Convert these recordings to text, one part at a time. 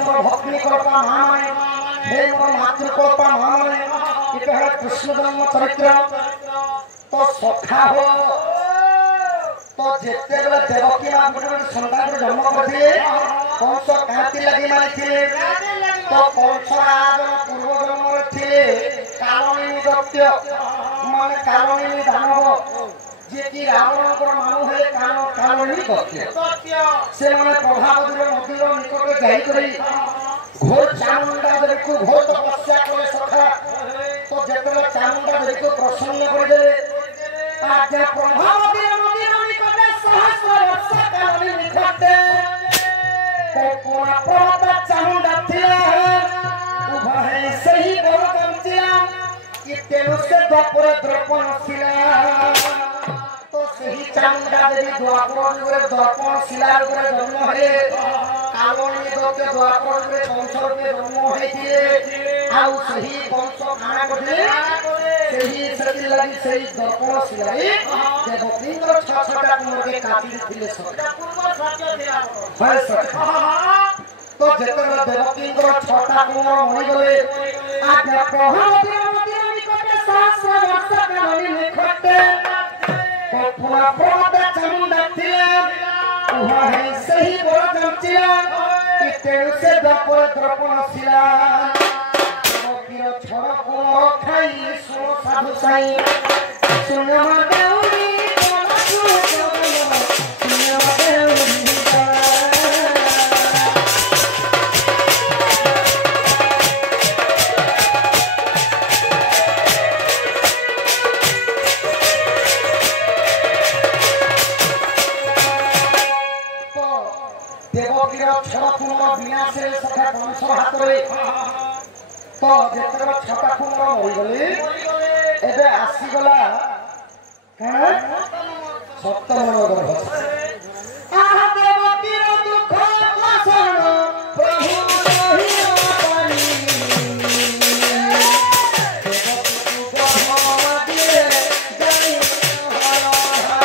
मोर भक्ति कल्पा महामाने हे मोर मातृ कल्पा महामाने इटा है कृष्ण जन्म चरित्र तो सखा हो तो जेते बेले देवकी मां गुटे संतान जन्म करथिले कंस कांति लागि मारिथिले तो कंस आज पूर्व जन्म रे थिले कालनी दत्य माने कालनी दानव जे कि रावण को मानु है कालनी दत्य से माने प्रभावदुर नदीर निकट जाई करी घोर चामुंडा देवी को घोर तपस्या करे सखा तो जेते चामुंडा देवी को प्रसन्न कर दे आज्ञा प्रभावदुर नदीर निकट सहस्र वर्ष कालनी निकट को कोन प्रता चामुंडा थिला उभा है सही बोल कंचिला कि तेनु से द्वापर द्रपण थिला तो सही चामुंडा देवी द्वापर रे द्रपण शिला रे जन्म है कालनी दत्त द्वापर रे कंस रे जन्म होइथिले आउ सही कंस खाना करले सही सती लागि सही द्वापर शिला देवकींद्र छछटा मुके काटी दिले सदा पूर्व सत्य थिला है सत्य तो जेते देवकींद्र छटा कुमार मरि गले आज्ञा प्रभावती नदीर निकट सहस्र वर्ष कालनी निकटे कपुआ प्रमदा चामुंडा थिले उहा है सही बोल जंचिला कि तेनु से द्वापर द्रपण शिला देवकीर छड़ कुमार खाई सो साधु साई सुन देउनी तो जेतरा छटा कुमार होई गले एबे आसी गला कना सप्तम नगर आहा देवकी रो दुख वासन प्रभु रहियो पानी देवकी को भव दिए जाई हर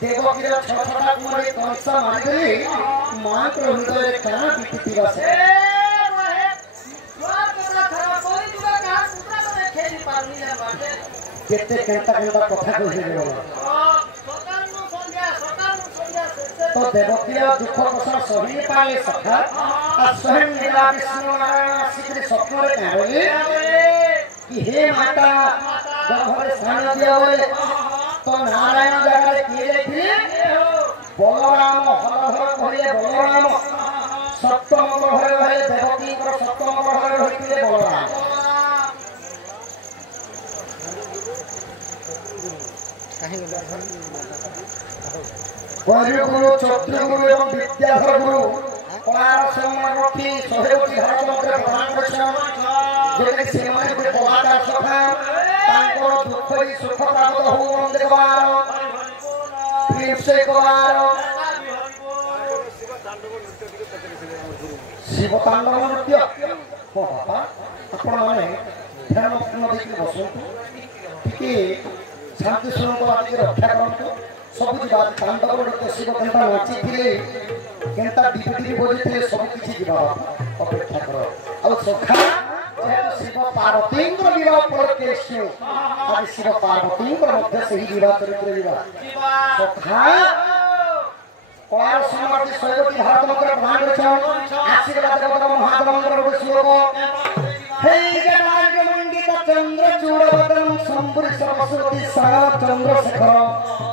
देवकीर छठटा कुमारी कंस मारिदे मां को हृदय का बीती बसे केते केंता केंता कथा कहि देबो तो देवकीर दुख कष्ट सही पाले सखा आ स्वयं नीला विष्णु नारायण श्री स्वप्न रे कहले कि हे माता गहरे स्थान दिया होए तो नारायण जगह किए थे बलराम हर हर कहले बलराम सप्तम घरे भले देवकी को सप्तम घरे होइते बलराम काहे गुरु चतुर्गुरु एवं विद्याधर गुरु कलार सम्मान रखी सहयोगी भारत मंत्र प्रदान करछन जेके सेमाने को कलाकार सखा तांको दुख ही सुख प्राप्त हो देवार फिर से कुमार शिव तांडव नृत्य को बाबा आपण माने ध्यान पूर्ण देखि बसंतु कि शांति स्वरूप आदि रक्षा करंतु सब जी बात तांडव नृत्य शिव केंता नाची थिले केंता डिपटी बोली थिले सब किछि जीवा अपेक्षा करो और सखा जेहेतु शिव पार्वती विवाह पर आज शिव पार्वती मध्य से ही विवाह चरित्र विवाह सखा कलार समाधि स्वयं भारत मंत्र प्रधान छ आशीर्वाद देवता महादेव मंत्र श्लोक हे जटांग मंडित चंद्र चूड़वदन संपुरी सरस्वती सागर चंद्रशेखर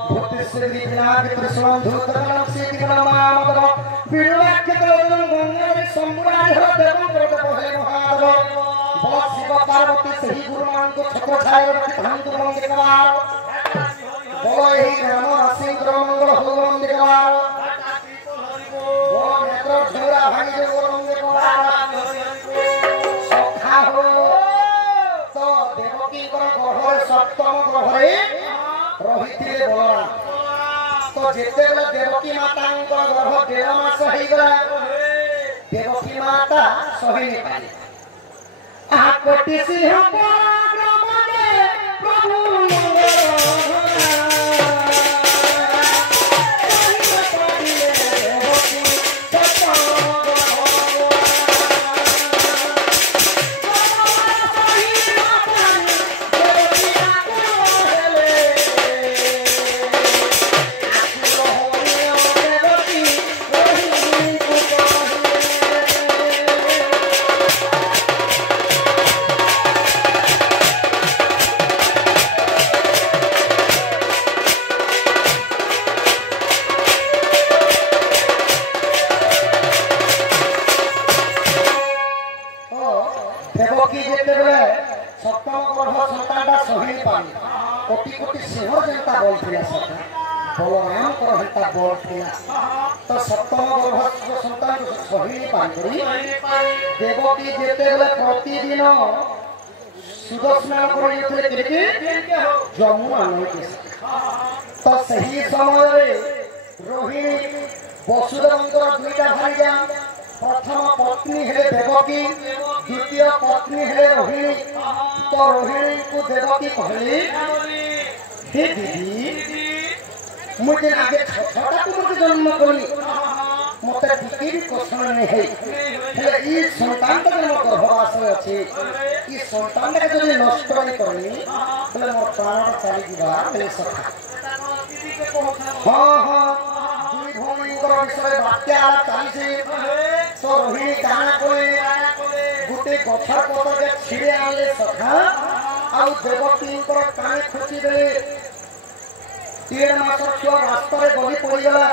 भूति श्री विनायक त्रिशूल धूतकलम सीतिकलम मामकलम बिरुवाक्य गंगा संबुराज देव महादेव बल शिव पार्वती सही गुरु मान को छत्र छाया धाम मंदिर बल यही राम सिंह मंगल हो मंदिर नेत्र झोरा भाई मंदिर सखा हो तो देवकी ग्रह सप्तम ग्रह रही बलराम तो जेते बेला देवकी माता गर्भ 1.5 मास हो गला देवकी माता सही नहीं पाली आ कोटि सिंह पराक्रम दे प्रभु देवकी जेते बेले सप्तम गर्भ संतानटा सही पानी कोटि कोटि सिंह जनता बोल थिला सता बलराम को हंता बोल थिला तो सप्तम गर्भ संतान सही पानी देवकी जेते बेले प्रतिदिन सुदर्शन कर येते के जमुना नदी तो सही समय रे रोहिणी वसुदेवंकर दुईटा भाईजा प्रथम पत्नी हेले देवकी द्वितीय पत्नी हेले रोहिणी तो रोहिणी को देवकी कहली हे दीदी मुझे आगे छठा को मुझे जन्म करनी मते टिके भी कष्ट नहीं है हेले ई संतान का जन्म गर्भवास में अछि ई संतान का जब नष्ट नहीं करनी हेले मोर प्राण चली जीवा हेले सखा हां हां दुई भूमि कर विषय वाक्य चली तो रोहिणी काना कोले गुटे गछर पतर छिड़े आले सखा आउ देवकी काने खुची दे 3 मास छुआ रास्ता रे गली पड़ी गला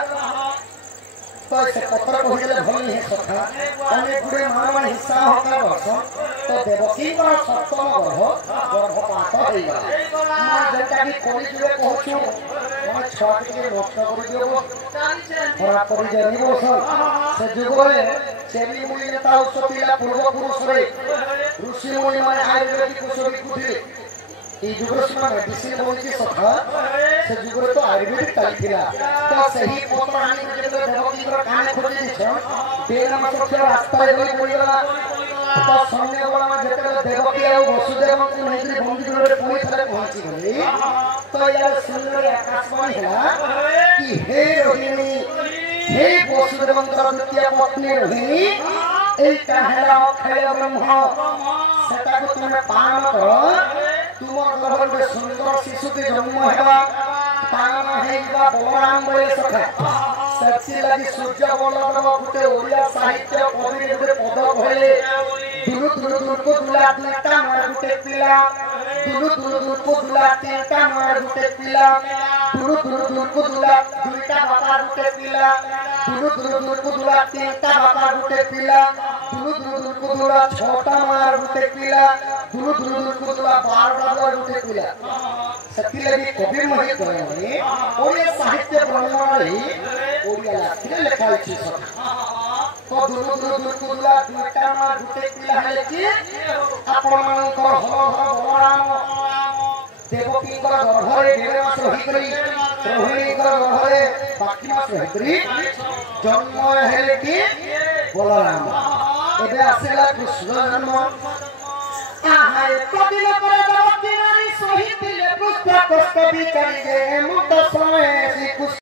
तो से पतर कहिले भली है सखा अनेक गुडे मानव हिस्सा होकर बस तो देवकी का सप्तम गर्भपात होई गला मैं जेटा की कोई जुए कहछु मैं छाती के नष्ट कर दियो खरा कर जानी बस से जुगरे सेवी मुनि नेता उसपिला पूर्व पुरुष रे ऋषि मुनि माने आयुर्वेदिक औषधि कुथि ई जुगर समय मेडिसिन बोलची सखा से जुगर तो आयुर्वेदिक चलथिला तो सही पत्र आनी जे देवकी कर काने खोजी छ 1.5 मास के रास्ता रे गली पड़ी गला तो सामने वाला में जेते देवकी और वसुदेव को नहीं बंदी रे पूरी थरे पहुंची गली तो यार सुंदर आकाशवाणी है कि हे रोहिणी हे वसुदेवंकर द्वितीय पत्नी रोहिणी ए कहला अक्षय ब्रह्म सेटा को तुम पालन कर तुम गर्भ में सुंदर शिशु के जन्म हेबा पालन हेबा बलराम बोले सखा सच्ची लगी सूर्य बलदेव गुटे ओडिया साहित्य कवि गुटे पद कहले दुरु दुरु दुरु दुला तीनटा मार गुटे पिला दुरु दुरु दुरु दुला तीनटा मार गुटे पिला दुरु दुरु दुरु दुला दुईटा बापा गुटे पिला दुरु दुरु दुरु दुला तीनटा बापा गुटे पिला दुरु दुरु दुरु दुला छोटा मार गुटे पिला दुरु दुरु दुरु दुला 12टा गुटे पिला सती लगी कवि मही कहले ओडिया साहित्य ब्रह्मणरे ओडिया लाथिरे लेखा अछि सखा तो दुरु दुरु दुरु दुला दुईटा मार गुटे पिला हेले कि आपण मानकर हर बलराम देवकी गर्भ रे 1.5 मास रही करी रोहिणी गर्भ रे 5 मास रही करी जन्म हेले कि बलराम एबे आसेला कृष्ण जन्म आहाय कदिन पर देवकी नारी सहित ले पुष्प कष्ट विचारी जे मुक्त समय